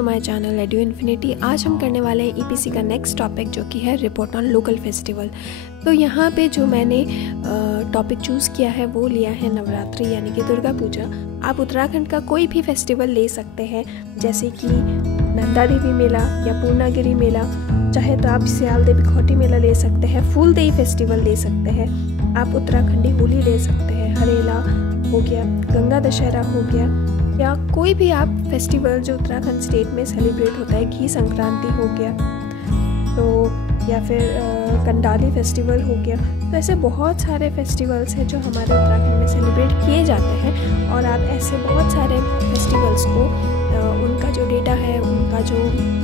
To my channel Edu Infinity. आज हम करने वाले हैं ईपीसी का नेक्स्ट टॉपिक जो कि है रिपोर्ट ऑन लोकल फेस्टिवल। तो यहाँ पे जो मैंने टॉपिक चूज़ किया है वो लिया है नवरात्रि यानी कि दुर्गा पूजा। आप उत्तराखंड का कोई भी फेस्टिवल ले सकते हैं, जैसे कि नंदा देवी मेला या पूर्णागिरी मेला, चाहे तो आप सियाल देवी खोटी मेला ले सकते हैं, फूलदेई फेस्टिवल ले सकते हैं, आप उत्तराखंडी होली ले सकते हैं, हरेला हो गया, गंगा दशहरा हो गया, या कोई भी आप फेस्टिवल जो उत्तराखंड स्टेट में सेलिब्रेट होता है, घी संक्रांति हो गया, तो या फिर कंडाली फेस्टिवल हो गया। तो ऐसे बहुत सारे फेस्टिवल्स हैं जो हमारे उत्तराखंड में सेलिब्रेट किए जाते हैं, और आप ऐसे बहुत सारे फेस्टिवल्स को उनका जो डेटा है, उनका जो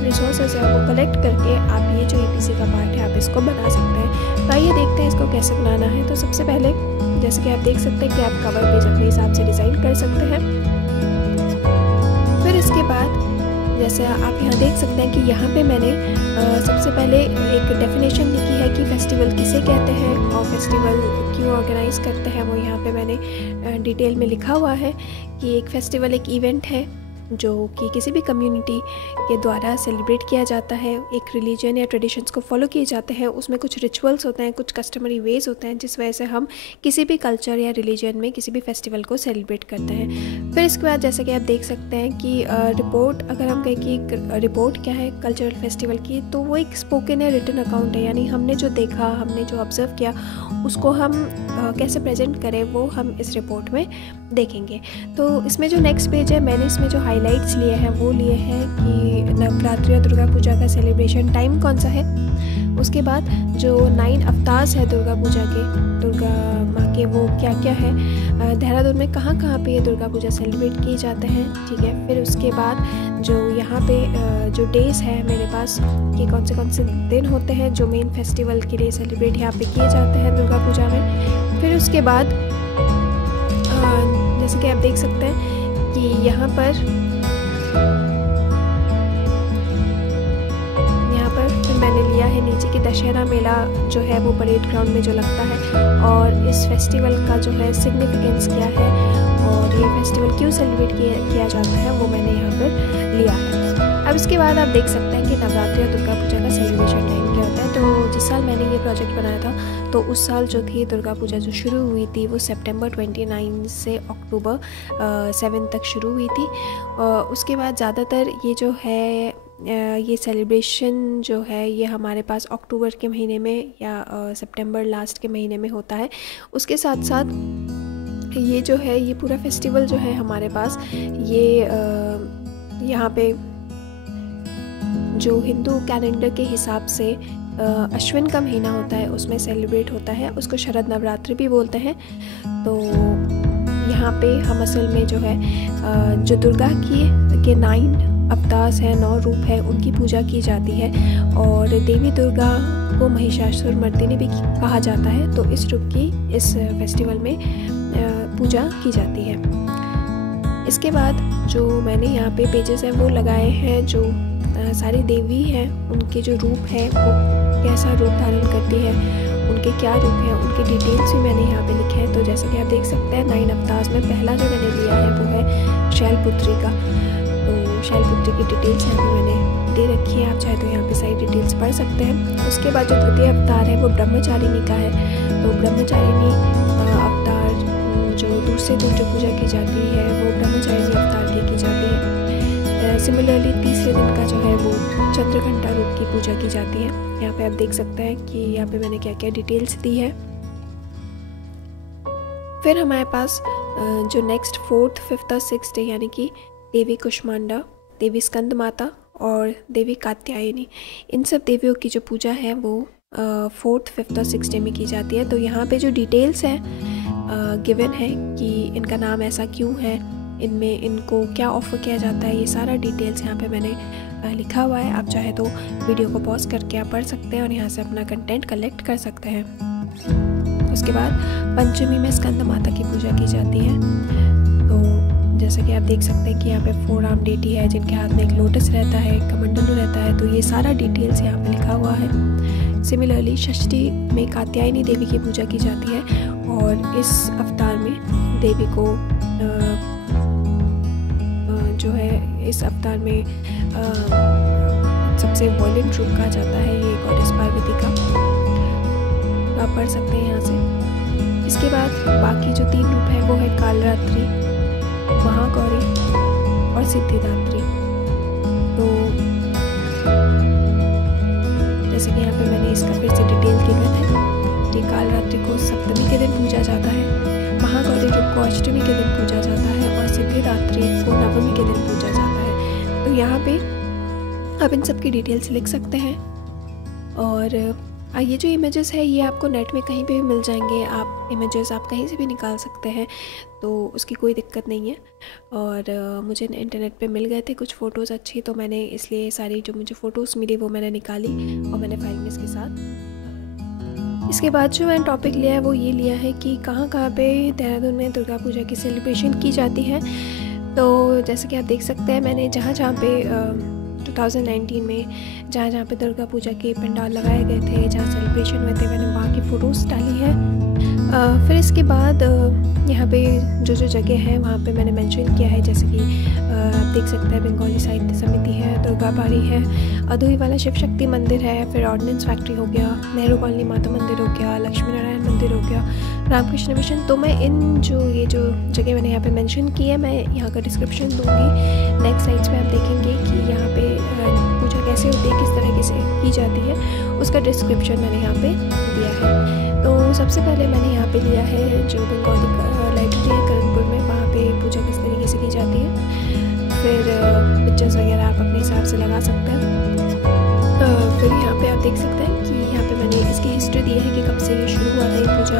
रिसोर्सेज है वो कलेक्ट करके आप ये जो ईपीसी का पार्ट है आप इसको बना सकते हैं। तो आइए देखते हैं इसको कैसे बनाना है। तो सबसे पहले जैसे कि आप देख सकते हैं कि आप कवर पेज अपने हिसाब से डिज़ाइन कर सकते हैं। फिर इसके बाद जैसे आप यहाँ देख सकते हैं कि यहाँ पे मैंने सबसे पहले एक डेफिनेशन लिखी है कि फेस्टिवल किसे कहते हैं और फेस्टिवल क्यों ऑर्गेनाइज करते हैं, वो यहाँ पे मैंने डिटेल में लिखा हुआ है कि एक फेस्टिवल एक इवेंट है जो कि किसी भी कम्युनिटी के द्वारा सेलिब्रेट किया जाता है, एक रिलीजन या ट्रेडिशंस को फॉलो किए जाते हैं, उसमें कुछ रिचुअल्स होते हैं, कुछ कस्टमरी वेज होते हैं जिस वजह से हम किसी भी कल्चर या रिलीजन में किसी भी फेस्टिवल को सेलिब्रेट करते हैं। फिर इसके बाद जैसे कि आप देख सकते हैं कि रिपोर्ट, अगर हम कहें कि रिपोर्ट क्या है कल्चरल फेस्टिवल की, तो वो एक स्पोकन या रिटन अकाउंट है, यानी हमने जो देखा, हमने जो ऑब्जर्व किया उसको हम कैसे प्रेजेंट करें वो हम इस रिपोर्ट में देखेंगे। तो इसमें जो नेक्स्ट पेज है, मैंने इसमें जो हाइलाइट्स लिए हैं वो लिए हैं कि नवरात्रि और दुर्गा पूजा का सेलिब्रेशन टाइम कौन सा है, उसके बाद जो 9 अवतार्स है दुर्गा पूजा के, दुर्गा माँ के, वो क्या क्या है, देहरादून में कहाँ कहाँ पे ये दुर्गा पूजा सेलिब्रेट किए जाते हैं, ठीक है। फिर उसके बाद जो यहाँ पे जो डेज है मेरे पास कि कौन से दिन होते हैं जो मेन फेस्टिवल के लिए सेलिब्रेट यहाँ पे किए जाते हैं दुर्गा पूजा में। फिर उसके बाद जैसे कि आप देख सकते हैं कि यहाँ पर फिर मैंने लिया है नीचे की दशहरा मेला जो है वो परेड ग्राउंड में जो लगता है, और इस फेस्टिवल का जो है सिग्निफिकेंस क्या है और ये फेस्टिवल क्यों सेलिब्रेट किया जाता है वो मैंने यहाँ पर लिया है। अब इसके बाद आप देख सकते हैं कि नवरात्रि और दुर्गा पूजा का सेलिब्रेशन टाइम क्या होता है। तो जिस साल मैंने ये प्रोजेक्ट बनाया था तो उस साल जो थी दुर्गा पूजा जो शुरू हुई थी वो सितंबर 29 से अक्टूबर 7 तक शुरू हुई थी। उसके बाद ज़्यादातर ये जो है ये सेलिब्रेशन जो है ये हमारे पास अक्टूबर के महीने में या सितंबर लास्ट के महीने में होता है। उसके साथ साथ ये जो है ये पूरा फेस्टिवल जो है हमारे पास ये यहाँ पे जो हिंदू कैलेंडर के हिसाब से अश्विन का महीना होता है उसमें सेलिब्रेट होता है, उसको शरद नवरात्रि भी बोलते हैं। तो यहाँ पे हम असल में जो है जो दुर्गा के 9 अवतार्स हैं, 9 रूप है, उनकी पूजा की जाती है, और देवी दुर्गा को महिषासुर मर्दिनी भी कहा जाता है। तो इस रूप की इस फेस्टिवल में पूजा की जाती है। इसके बाद जो मैंने यहाँ पे पेजेस हैं वो लगाए हैं, जो सारी देवी हैं उनके जो रूप है वो कैसा रूप धारण करती है, उनके क्या रूप हैं, उनके डिटेल्स भी मैंने यहाँ पे लिखे हैं। तो जैसे कि आप देख सकते हैं 9 अवतार्स में पहला जो मैंने लिया है वो है शैलपुत्री का। तो शैलपुत्री की डिटेल्स यहाँ पे मैंने दे रखी है, आप चाहे तो यहाँ पे सारी डिटेल्स पढ़ सकते हैं। उसके बाद जो द्वितीय अवतार है वो ब्रह्मचारिणी का है। तो ब्रह्मचारिणी अवतार जो दूसरे दिन जो पूजा की जाती है वो ब्रह्मचारिणी अवतार की जाती है। सिमिलरली तीसरे दिन का जो है वो चंद्रघंटा रूप की पूजा की जाती है। यहाँ पे आप देख सकते हैं कि यहाँ पे मैंने क्या क्या डिटेल्स दी है। फिर हमारे पास जो नेक्स्ट 4th, 5th और 6th डे यानी कि देवी कुष्मांडा, देवी स्कंद माता और देवी कात्यायनी, इन सब देवियों की जो पूजा है वो 4th, 5th और 6th डे में की जाती है। तो यहाँ पे जो डिटेल्स है गिवन है कि इनका नाम ऐसा क्यों है, इनमें इनको क्या ऑफर किया जाता है, ये सारा डिटेल्स यहाँ पे मैंने लिखा हुआ है। आप चाहे तो वीडियो को पॉज करके आप पढ़ सकते हैं और यहाँ से अपना कंटेंट कलेक्ट कर सकते हैं। उसके बाद पंचमी में स्कंद माता की पूजा की जाती है। तो जैसे कि आप देख सकते हैं कि यहाँ पे 4 आर्म डेटी है जिनके हाथ में एक लोटस रहता है, एक कमंडलू रहता है। तो ये सारा डिटेल्स यहाँ पे लिखा हुआ है। सिमिलरली षष्ठी में कात्यायनी देवी की पूजा की जाती है, और इस अवतार में देवी को जो है इस अवतार में सबसे वॉयलेंट रूप कहा जाता है ये गॉडेस पार्वती का, आप पढ़ सकते हैं यहाँ से। इसके बाद बाकी जो 3 रूप है वो है कालरात्रि, महागौरी और सिद्धिदात्री। तो जैसे कि यहाँ पे मैंने इसका फिर से डिटेल गिवन है कि कालरात्रि को सप्तमी के दिन पूजा जाता है, महागौरी रूप को अष्टमी के दिन पूजा जाता है और सिद्धिदात्री को नवमी के दिन पूजा जाता है। तो यहाँ पे आप इन सब की डिटेल्स लिख सकते हैं। और ये जो इमेजेस है ये आपको नेट में कहीं पे भी मिल जाएंगे, आप इमेजेस आप कहीं से भी निकाल सकते हैं, तो उसकी कोई दिक्कत नहीं है। और मुझे इंटरनेट पे मिल गए थे कुछ फ़ोटोज़ अच्छी, तो मैंने इसलिए सारी जो मुझे फ़ोटोज़ मिली वो मैंने निकाली और मैंने फाइल में इसके साथ। इसके बाद जो मैंने टॉपिक लिया है वो ये लिया है कि कहाँ कहाँ पे देहरादून में दुर्गा पूजा की सेलिब्रेशन की जाती है। तो जैसे कि आप देख सकते हैं मैंने जहाँ पे 2019 में जहाँ पे दुर्गा पूजा के पंडाल लगाए गए थे, जहाँ सेलिब्रेशन हुए थे, मैंने वहाँ की फ़ोटोज़ डाली है। फिर इसके बाद यहाँ पे जो जगह है वहाँ पे मैंने मेंशन किया है, जैसे कि आप देख सकते हैं बंगाली साहित्य समिति है, दुर्गा बाड़ी है, अदोई वाला शिव शक्ति मंदिर है, फिर ऑर्डिनेंस फैक्ट्री हो गया, नेहरू कॉलोनी माता मंदिर हो गया, लक्ष्मी नारायण मंदिर हो गया, रामकृष्ण मिशन। तो मैं ये जो जगह मैंने यहाँ पे मेंशन की है, मैं यहाँ का डिस्क्रिप्शन दूँगी। नेक्स्ट साइट्स में आप देखेंगे कि यहाँ पे पूजा कैसे होती है, किस तरीके से की जाती है, उसका डिस्क्रिप्शन मैंने यहाँ पे दिया है। तो सबसे पहले मैंने यहाँ पे लिया है जो बंगाली लाइब्रेरी है करणपुर में, वहाँ पे पूजा किस तरीके से की जाती है। फिर पिक्चर्स वगैरह आप अपने हिसाब से लगा सकते हैं। फिर यहाँ पे आप देख सकते हैं कि यहाँ पे मैंने इसकी हिस्ट्री दी है कि कब से ये शुरू हुआ था ये पूजा,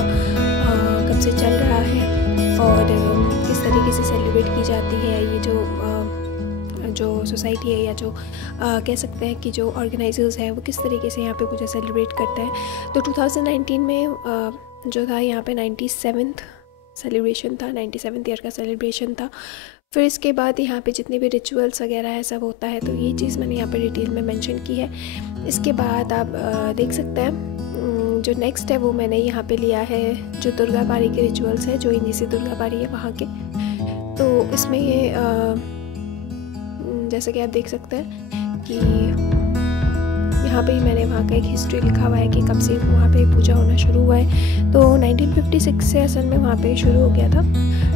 कब से चल रहा है और किस तरीके से सेलिब्रेट की जाती है। ये जो सोसाइटी है या जो कह सकते हैं कि जो ऑर्गेनाइजर्स हैं वो किस तरीके से यहाँ पे पूजा सेलिब्रेट करते हैं। तो 2019 में जो था यहाँ पे 97th सेलिब्रेशन था, 97th ईयर का सेलिब्रेशन था। फिर इसके बाद यहाँ पे जितने भी रिचुअल्स वगैरह है सब होता है, तो ये चीज़ मैंने यहाँ पे डिटेल में मेंशन की है। इसके बाद आप देख सकते हैं जो नेक्स्ट है वो मैंने यहाँ पे लिया है जो दुर्गा बाड़ी के रिचुअल्स है, जो इंजी से दुर्गा बाड़ी है वहाँ के। तो इसमें ये जैसे कि आप देख सकते हैं कि यहाँ पे मैंने वहाँ का एक हिस्ट्री लिखा हुआ है कि कब से वहाँ पे पूजा होना शुरू हुआ है। तो 1956 से असल में वहाँ पे शुरू हो गया था,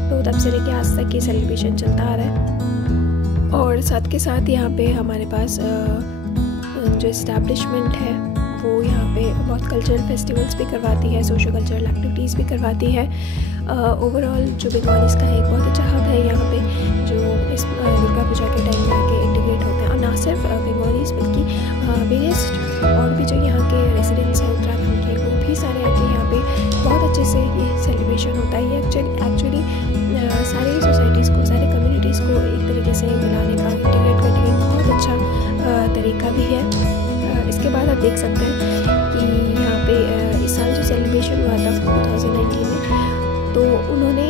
तो तब से लेके आज तक ये सेलिब्रेशन चलता आ रहा है। और साथ के साथ यहाँ पे हमारे पास जो इस्टेब्लिशमेंट है वो यहाँ पे बहुत कल्चरल फेस्टिवल्स भी करवाती है, सोशल कल्चरल एक्टिविटीज़ भी करवाती है। ओवरऑल जो बंगालीज़ का एक बहुत अच्छा हब है यहाँ पे, जो इस दुर्गा पूजा के टाइम में आके इंटीग्रेट होते हैं। और ना सिर्फ बंगालीज़ बल्कि वेरियस और भी जो यहाँ के रेसिडेंट्स हैं उत्तराखंड के, वो भी सारे आके यहाँ पे बहुत अच्छे से ये सेलिब्रेशन होता है। ये एक्चुअली सारी सोसाइटीज़ को, सारे कम्युनिटीज़ को एक तरीके से मिलाने का, इंटीग्रेट करने का बहुत अच्छा तरीका भी है। इसके बाद आप देख सकते हैं कि यहाँ पे इस साल जो सेलिब्रेशन हुआ था 2019 में, तो उन्होंने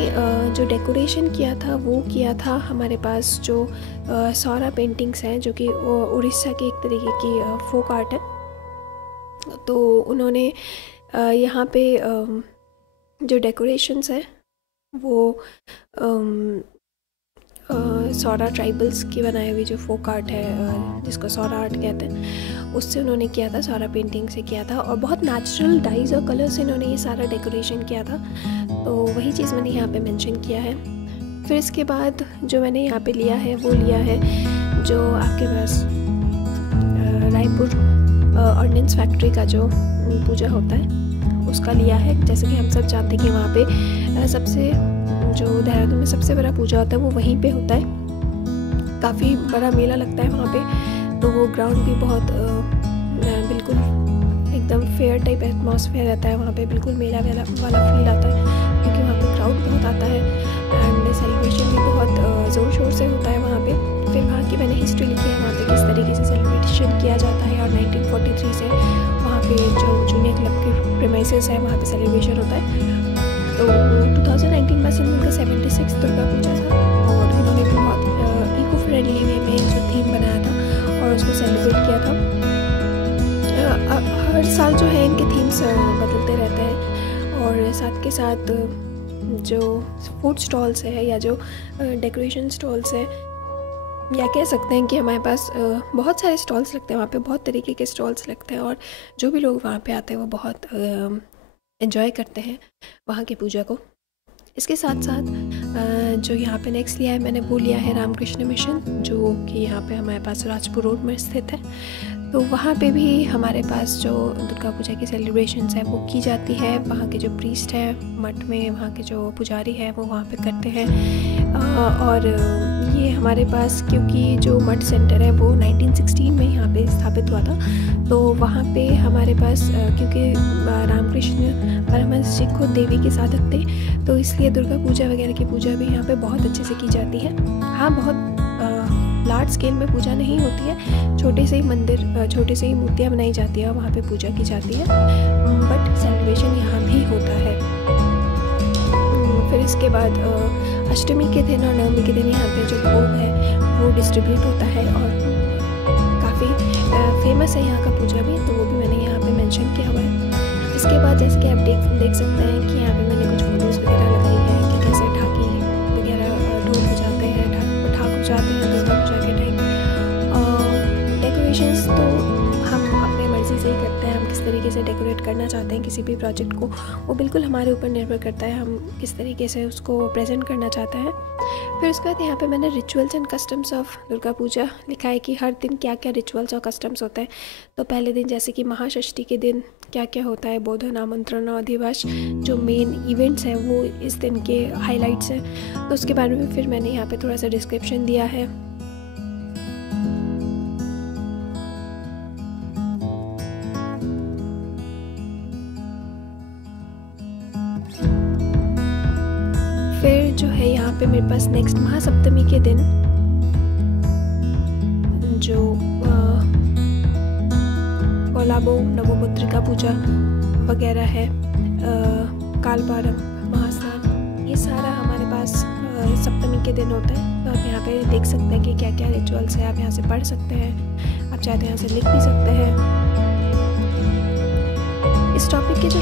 जो डेकोरेशन किया था वो किया था हमारे पास जो सौरा पेंटिंग्स हैं, जो कि उड़ीसा की एक तरीके की फोक आर्ट है। तो उन्होंने यहाँ पे जो डेकोरेशंस है वो सौरा ट्राइबल्स की बनाई हुई जो फोक आर्ट है, जिसको सौरा आर्ट कहते हैं, उससे उन्होंने किया था, सौरा पेंटिंग से किया था। और बहुत नेचुरल डाइज और कलर से इन्होंने ये सारा डेकोरेशन किया था, तो वही चीज़ मैंने यहाँ पे मेंशन किया है। फिर इसके बाद जो मैंने यहाँ पे लिया है वो लिया है जो आपके पास रायपुर ऑर्डिनेंस फैक्ट्री का जो पूजा होता है उसका लिया है। जैसे कि हम सब जानते हैं कि वहाँ पे सबसे जो देहरादून में सबसे बड़ा पूजा होता है वो वहीं पे होता है, काफ़ी बड़ा मेला लगता है वहाँ पे। तो वो ग्राउंड भी बहुत बिल्कुल एकदम फेयर टाइप एटमॉस्फेयर रहता है वहाँ पे, बिल्कुल मेला वाला फील आता है, क्योंकि वहाँ पे क्राउड बहुत आता है एंड सेलिब्रेशन भी बहुत ज़ोर शोर से होता है वहाँ पे। फिर वहाँ की मैंने हिस्ट्री लिखी है, वहाँ पे किस तरीके से सेलिब्रेशन किया जाता है। और 1943 से वहाँ पे जो जूनियर क्लब के प्रेमाइसेस है वहाँ पे सेलिब्रेशन होता है। तो 2019 में सिर्फ उनका 76 दुर्गा पूजा था और इन्होंने भी बहुत इको फ्रेंडली वे में जो थीम बनाया था और उसको सेलिब्रेट किया था। हर साल जो है इनके थीम्स बदलते रहते हैं। और साथ के साथ जो फूड स्टॉल्स है या जो डेकोरेशन स्टॉल्स है या कह सकते हैं कि हमारे पास बहुत सारे स्टॉल्स लगते हैं वहाँ पे, बहुत तरीके के स्टॉल्स लगते हैं और जो भी लोग वहाँ पे आते हैं वो बहुत एंजॉय करते हैं वहाँ की पूजा को। इसके साथ साथ जो यहाँ पे नेक्स्ट लिया है मैंने वो लिया है रामकृष्ण मिशन, जो कि यहाँ पे हमारे पास राजपुर रोड में स्थित है। तो वहाँ पे भी हमारे पास जो दुर्गा पूजा की सेलिब्रेशंस है वो की जाती है। वहाँ के जो प्रीस्ट है मठ में, वहाँ के जो पुजारी है वो वहाँ पे करते हैं। और ये हमारे पास, क्योंकि जो मठ सेंटर है वो 1916 में यहाँ पे स्थापित हुआ था, तो वहाँ पे हमारे पास क्योंकि रामकृष्ण परमहंस जी खुद देवी के साधक थे, तो इसलिए दुर्गा पूजा वगैरह की पूजा भी यहाँ पे बहुत अच्छे से की जाती है। हाँ, बहुत लार्ज स्केल में पूजा नहीं होती है, छोटे से ही मंदिर, छोटे से ही मूर्तियाँ बनाई जाती है और वहाँ पे पूजा की जाती है, बट सेलिब्रेशन यहाँ भी होता है। फिर इसके बाद अष्टमी के दिन और नवमी के दिन यहाँ पे जो भोग है वो डिस्ट्रीब्यूट होता है और काफ़ी फेमस है यहाँ का पूजा भी, तो वो भी मैंने यहाँ पे मेंशन किया हुआ है। इसके बाद जैसे कि आप देख सकते हैं कि यहाँ पे मैंने कुछ फोटोज़ वगैरह लगाई है कि कैसे ढाकी वगैरह ढोल बजाते हैं, ठाकुर बजाते हैं दुर्गा पूजा के टाइम। डेकोरेशंस तो हम अपनी मर्ज़ी से ही करते हैं, हम किस तरीके से डेकोरेट करना चाहते हैं किसी भी प्रोजेक्ट को, वो बिल्कुल हमारे ऊपर निर्भर करता है, हम किस तरीके से उसको प्रेजेंट करना चाहते हैं। फिर उसके बाद यहाँ पे मैंने rituals and customs of Durga Puja लिखा है कि हर दिन क्या क्या रिचुअल्स और कस्टम्स होते हैं। तो पहले दिन जैसे कि महाषष्ठी के दिन क्या क्या होता है, बोधन, आमंत्रण और अधिवास, जो मेन इवेंट्स हैं वो इस दिन के हाइलाइट्स हैं, तो उसके बारे में फिर मैंने यहाँ पे थोड़ा सा डिस्क्रिप्शन दिया है। फिर जो है यहाँ पे मेरे पास नेक्स्ट महासप्तमी के दिन जो कोलाबो नवोपुत्रिका पूजा वगैरह है, कालबारम, महास्नान, ये सारा हमारे पास सप्तमी के दिन होता है। तो आप यहाँ पे देख सकते हैं कि क्या क्या रिचुअल्स है, आप यहाँ से पढ़ सकते हैं, आप चाहे तो यहाँ से लिख भी सकते हैं। इस टॉपिक के जो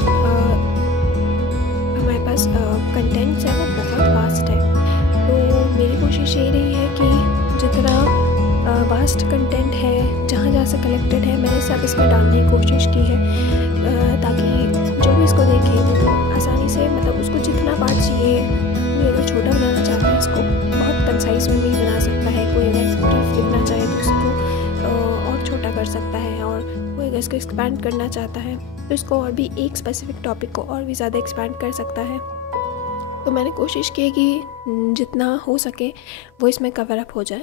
हमारे पास कंटेंट्स है वो बहुत वास्ट है, तो मेरी कोशिश यही रही है कि जितना वास्ट कंटेंट है जहाँ जहाँ से कलेक्टेड है मैंने सब इसमें डालने की कोशिश की है, ताकि जो भी इसको देखे वो आसानी से, मतलब उसको जितना पार्ट चाहिए, कोई अगर छोटा बनाना चाहता है इसको बहुत कंसाइज में भी बना सकता है, कोई अगर ब्रीफ लिखना चाहे तो उसको और छोटा कर सकता है, और कोई अगर इसको एक्सपैंड करना चाहता है तो इसको और भी एक स्पेसिफिक टॉपिक को और भी ज़्यादा एक्सपैंड कर सकता है। तो मैंने कोशिश की कि जितना हो सके वो इसमें कवर अप हो जाए।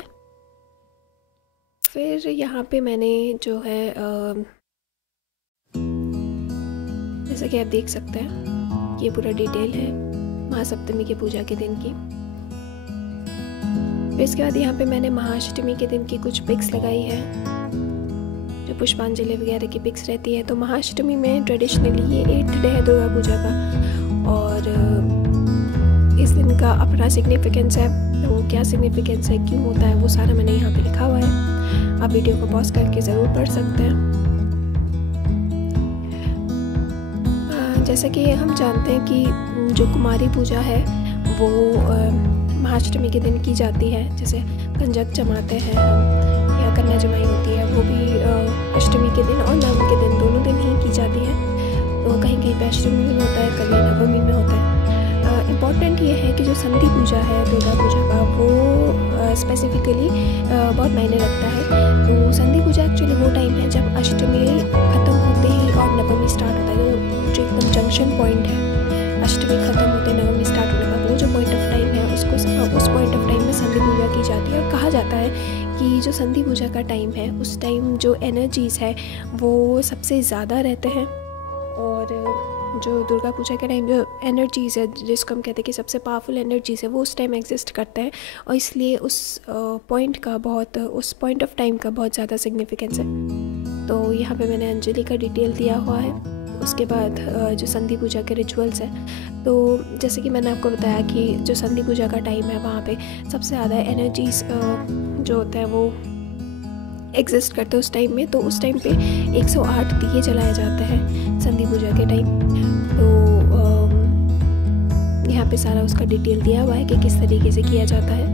फिर यहाँ पे मैंने जो है जैसा कि आप देख सकते हैं ये पूरा डिटेल है महासप्तमी के पूजा के दिन की। फिर इसके बाद यहाँ पे मैंने महाअष्टमी के दिन की कुछ पिक्स लगाई है, जो पुष्पांजलि वगैरह की पिक्स रहती है। तो महाअष्टमी में ट्रेडिशनली ये 8th डे है दुर्गा पूजा का, और इस दिन का अपना सिग्निफिकेंस है। तो वो क्या सिग्निफिकेंस है, क्यों होता है, वो सारा मैंने यहाँ पे लिखा हुआ है, आप वीडियो को पॉज करके ज़रूर पढ़ सकते हैं। जैसे कि हम जानते हैं कि जो कुमारी पूजा है वो महाअष्टमी के दिन की जाती है, जैसे कंजक जमाते हैं या कन्या जमाई होती है, वो भी अष्टमी के दिन और नवमी के दिन दोनों दिन ही की जाती है। तो कहीं कहीं पे अष्टमी में होता है, कहीं नवमी में होता है। इम्पॉर्टेंट ये है कि जो संधि पूजा है दुर्गा पूजा का वो स्पेसिफिकली बहुत मायने रखता है। तो संधि पूजा एक्चुअली वो टाइम है जब अष्टमी ख़त्म होते ही और नवमी स्टार्ट होता है, तो जो एकदम जंक्शन पॉइंट है, अष्टमी ख़त्म होते नवमी स्टार्ट होने का वो जो पॉइंट ऑफ टाइम है उसको उस पॉइंट ऑफ टाइम में संधि पूजा की जाती है। और कहा जाता है कि जो संधि पूजा का टाइम है उस टाइम जो एनर्जीज़ है वो सबसे ज़्यादा रहते हैं, और जो दुर्गा पूजा के टाइम जो एनर्जीज़ है जिसको हम कहते हैं कि सबसे पावरफुल एनर्जीज़ है वो उस टाइम एग्जिस्ट करते हैं, और इसलिए उस उस पॉइंट ऑफ टाइम का बहुत ज़्यादा सिग्निफिकेंस है। तो यहाँ पे मैंने अंजलि का डिटेल दिया हुआ है। उसके बाद जो संधि पूजा के रिचुअल्स हैं, तो जैसे कि मैंने आपको बताया कि जो संधि पूजा का टाइम है वहाँ पे सबसे ज़्यादा एनर्जीज़ जो होता है वो एग्जिस्ट करते हैं उस टाइम में। तो उस टाइम पे 108 दिए जलाए जाते हैं संधि पूजा के टाइम। तो यहाँ पे सारा उसका डिटेल दिया हुआ है कि किस तरीके से किया जाता है।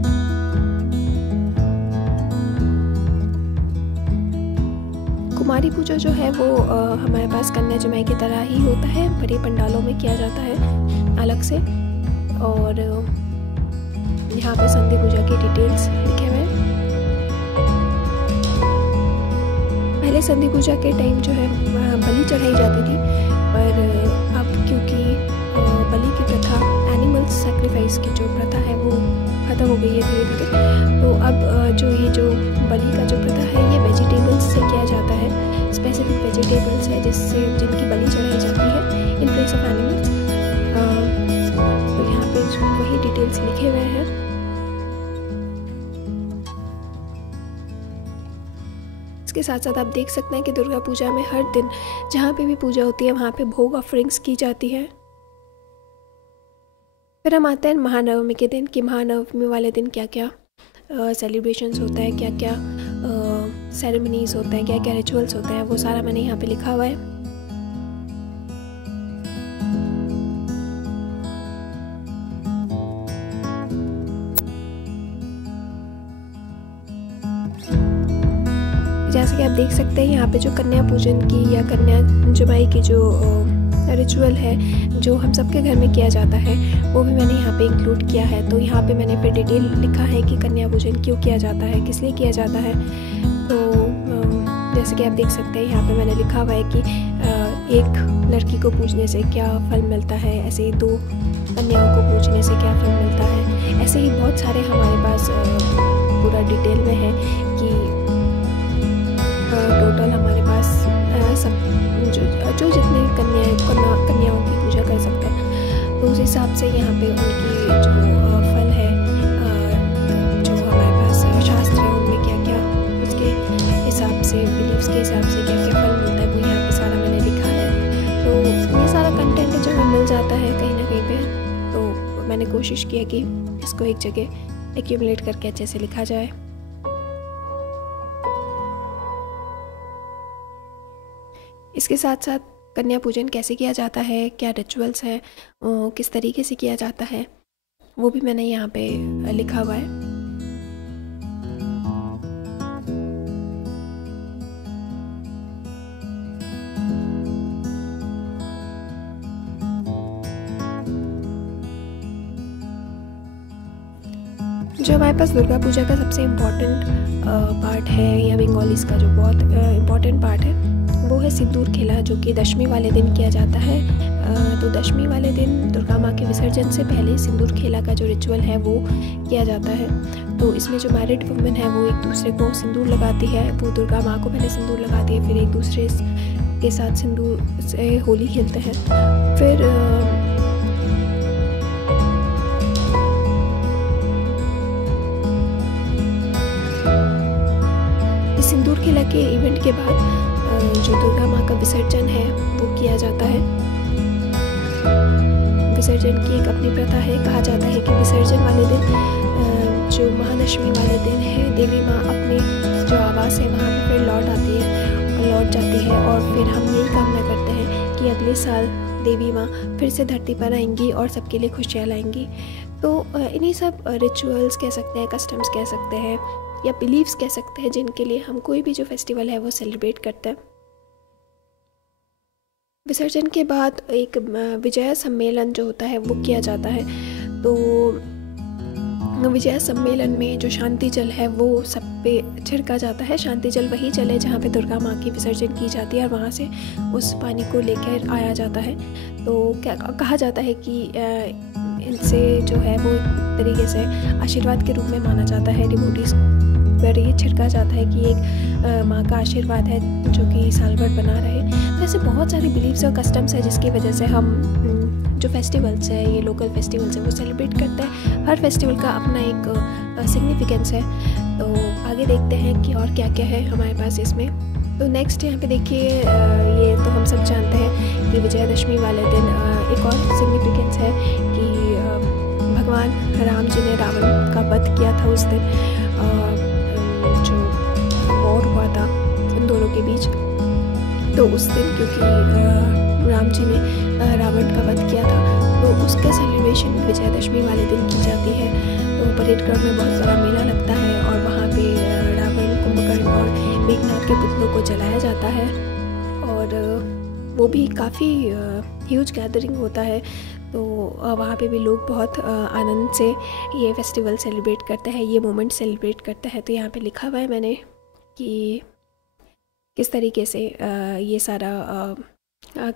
कुमारी पूजा जो है वो हमारे पास कन्या जमाई की तरह ही होता है, बड़े पंडालों में किया जाता है अलग से। और यहाँ पे संधि पूजा की डिटेल्स लिखे हुए हैं। पहले संधि पूजा के टाइम जो है बलि चढ़ाई जाती थी, पर अब क्योंकि बलि की प्रथा, एनिमल सेक्रीफाइस की जो प्रथा है वो ख़त्म हो गई है धीरे धीरे। तो अब जो बलि का जो प्रथा है ये वेजिटेबल्स से किया जाता है, स्पेसिफिक वेजिटेबल्स है जिनकी बलि चढ़ाई जाती है इन प्लेस ऑफ एनिमल्स। तो यहाँ पे वही डिटेल्स लिखे हुए हैं। इसके साथ साथ आप देख सकते हैं कि दुर्गा पूजा में हर दिन जहाँ पे भी पूजा होती है वहाँ पे भोग ऑफरिंग्स की जाती है। फिर हम आते हैं महानवमी के दिन कि महानवमी वाले दिन क्या क्या सेलिब्रेशंस होता है, क्या क्या सेरेमनीज होता है, क्या क्या रिचुअल्स होते हैं, वो सारा मैंने यहाँ पे लिखा हुआ है। जैसे कि आप देख सकते हैं यहाँ पे जो कन्या पूजन की या कन्या जमाई की जो रिचुअल है जो हम सबके घर में किया जाता है वो भी मैंने यहाँ पे इंक्लूड किया है। तो यहाँ पे मैंने फिर डिटेल लिखा है कि कन्या पूजन क्यों किया जाता है, किस लिए किया जाता है। तो जैसे कि आप देख सकते हैं यहाँ पे मैंने लिखा हुआ है कि एक लड़की को पूजने से क्या फल मिलता है, ऐसे ही 2 कन्याओं को पूजने से क्या फल मिलता है। ऐसे ही बहुत सारे हमारे पास पूरा डिटेल में है कि टोटल हमारे पास सब जो जितनी कन्याओं की पूजा कर सकते हैं, तो उस हिसाब से यहाँ पे उनकी जो फल है, जो हमारे पास शास्त्र है उनमें क्या क्या उसके हिसाब से, बिलीव्स के हिसाब से क्या क्या फल मिलता है वो यहाँ पे सारा मैंने लिखा है। तो ये सारा कंटेंट जो हमें मिल जाता है कहीं ना कहीं पे, तो मैंने कोशिश किया कि इसको एक जगह एक्यूमुलेट करके अच्छे से लिखा जाए। इसके साथ साथ कन्या पूजन कैसे किया जाता है, क्या रिचुअल्स है, किस तरीके से किया जाता है, वो भी मैंने यहाँ पे लिखा हुआ है। जो हमारे पास दुर्गा पूजा का सबसे इम्पोर्टेंट पार्ट है या बंगालीज़ का जो बहुत इम्पोर्टेंट पार्ट है वो है सिंदूर खेला, जो कि दशमी वाले दिन किया जाता है। तो दशमी वाले दिन दुर्गा माँ के विसर्जन से पहले सिंदूर खेला का जो रिचुअल है वो किया जाता है। तो इसमें जो मैरिड वुमेन है वो एक दूसरे को सिंदूर लगाती है, वो दुर्गा माँ को पहले सिंदूर लगाती है, फिर एक दूसरे के साथ सिंदूर से होली खेलते हैं। फिर सिंदूर खेला के इवेंट के बाद जो दुर्गा माँ का विसर्जन है वो किया जाता है। विसर्जन की एक अपनी प्रथा है, कहा जाता है कि विसर्जन वाले दिन जो महादशमी वाले दिन है देवी माँ अपने जो आवास है वहाँ पे फिर लौट जाती है और फिर हम यही कामना करते हैं कि अगले साल देवी माँ फिर से धरती पर आएंगी और सबके लिए खुशियाँ लाएंगी। तो इन्हीं सब रिचुअल्स कह सकते हैं, कस्टम्स कह सकते हैं या बिलीव्स कह सकते हैं जिनके लिए हम कोई भी जो फेस्टिवल है वो सेलिब्रेट करते हैं। विसर्जन के बाद एक विजया सम्मेलन जो होता है वो किया जाता है। तो विजया सम्मेलन में जो शांति जल है वो सब पे छिड़का जाता है। शांति जल वही जल है जहाँ पे दुर्गा माँ की विसर्जन की जाती है और वहाँ से उस पानी को लेकर आया जाता है। तो क्या कहा जाता है कि इनसे जो है वो एक तरीके से आशीर्वाद के रूप में माना जाता है। डिवोटीज पर ये छिड़का जाता है कि एक माँ का आशीर्वाद है जो कि साल भर बना रहे। तो ऐसे बहुत सारे बिलीव्स और कस्टम्स है जिसकी वजह से हम जो फेस्टिवल्स है, ये लोकल फेस्टिवल्स है वो सेलिब्रेट करते हैं। हर फेस्टिवल का अपना एक सिग्निफिकेंस है। तो आगे देखते हैं कि और क्या क्या है हमारे पास इसमें। तो नेक्स्ट यहाँ पे देखिए, ये तो हम सब जानते हैं कि विजयादशमी वाले दिन एक और सिग्निफिकेंस है कि भगवान राम जी ने रावण का वध किया था उस दिन, जो वॉर हुआ था उन दोनों के बीच। तो उस दिन क्योंकि राम जी ने रावण का वध किया था तो उसका सेलिब्रेशन विजयदशमी वाले दिन की जाती है। तो परेड ग्राउंड में बहुत बड़ा मेला लगता है और वहाँ पे रावण, कुंभकर्ण और मेघनाद के पुतलों को जलाया जाता है और वो भी काफ़ी ह्यूज गैदरिंग होता है। तो वहाँ पे भी लोग बहुत आनंद से ये फेस्टिवल सेलिब्रेट करते हैं, ये मोमेंट सेलिब्रेट करते हैं। तो यहाँ पे लिखा हुआ है मैंने कि किस तरीके से ये सारा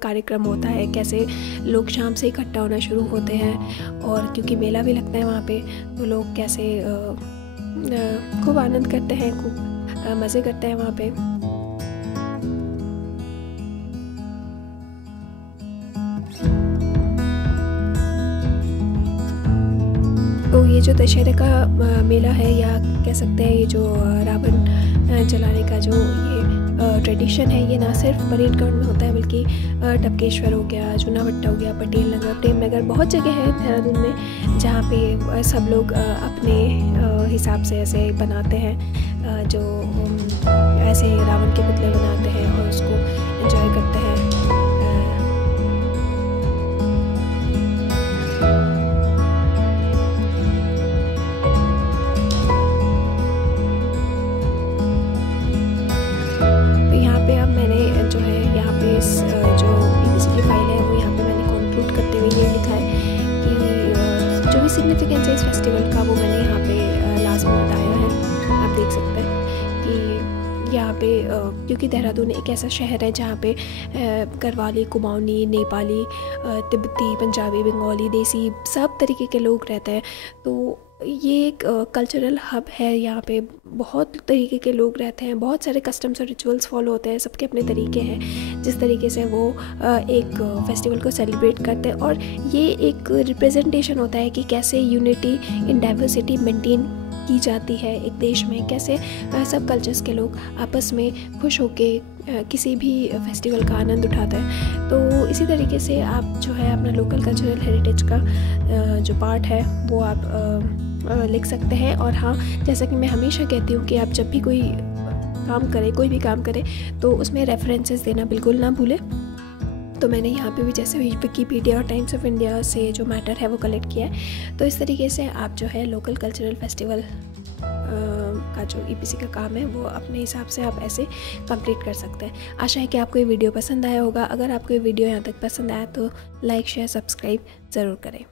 कार्यक्रम होता है, कैसे लोग शाम से इकट्ठा होना शुरू होते हैं और क्योंकि मेला भी लगता है वहाँ पे, तो लोग कैसे खूब आनंद करते हैं, खूब मज़े करते हैं वहाँ पे। तो ये जो दशहरे का मेला है या कह सकते हैं ये जो रावण जलाने का जो ये ट्रेडिशन है, ये ना सिर्फ परेड ग्राउंड में होता है बल्कि टपकेश्वर हो गया, जूनाभट्टा हो गया, पटेल नगर, प्रेम नगर, बहुत जगह है देहरादून में जहाँ पे सब लोग अपने हिसाब से ऐसे बनाते हैं, जो ऐसे रावण के पुतले बनाते हैं और उसको एंजॉय करते हैं। जो PPC की फाइल है वो यहाँ पे मैंने कंक्लूड करते हुए ये लिखा है कि जो भी सिग्निफिकेंस है इस फेस्टिवल का वो मैंने यहाँ पे लास्ट में बताया है। आप देख सकते हैं कि यहाँ पे क्योंकि देहरादून एक ऐसा शहर है जहाँ पे गढ़वाली, कुमाऊनी, नेपाली, तिब्बती, पंजाबी, बंगाली, देसी सब तरीके के लोग रहते हैं। तो ये एक कल्चरल हब है, यहाँ पे बहुत तरीके के लोग रहते हैं, बहुत सारे कस्टम्स और रिचुअल्स फॉलो होते हैं, सबके अपने तरीके हैं जिस तरीके से वो एक फेस्टिवल को सेलिब्रेट करते हैं। और ये एक रिप्रेजेंटेशन होता है कि कैसे यूनिटी इन डाइवर्सिटी मेंटेन की जाती है एक देश में, कैसे सब कल्चर्स के लोग आपस में खुश होके किसी भी फेस्टिवल का आनंद उठाते हैं। तो इसी तरीके से आप जो है अपना लोकल कल्चरल हेरिटेज का जो पार्ट है वो आप लिख सकते हैं। और हाँ, जैसा कि मैं हमेशा कहती हूँ कि आप जब भी कोई भी काम करें तो उसमें रेफरेंसेस देना बिल्कुल ना भूलें। तो मैंने यहाँ पे भी जैसे विकिपीडिया और टाइम्स ऑफ इंडिया से जो मैटर है वो कलेक्ट किया है। तो इस तरीके से आप जो है लोकल कल्चरल फेस्टिवल का जो EPC का काम है वो अपने हिसाब से आप ऐसे कंप्लीट कर सकते हैं। आशा है कि आपको ये वीडियो पसंद आया होगा। अगर आपको ये वीडियो यहाँ तक पसंद आया तो लाइक, शेयर, सब्सक्राइब ज़रूर करें।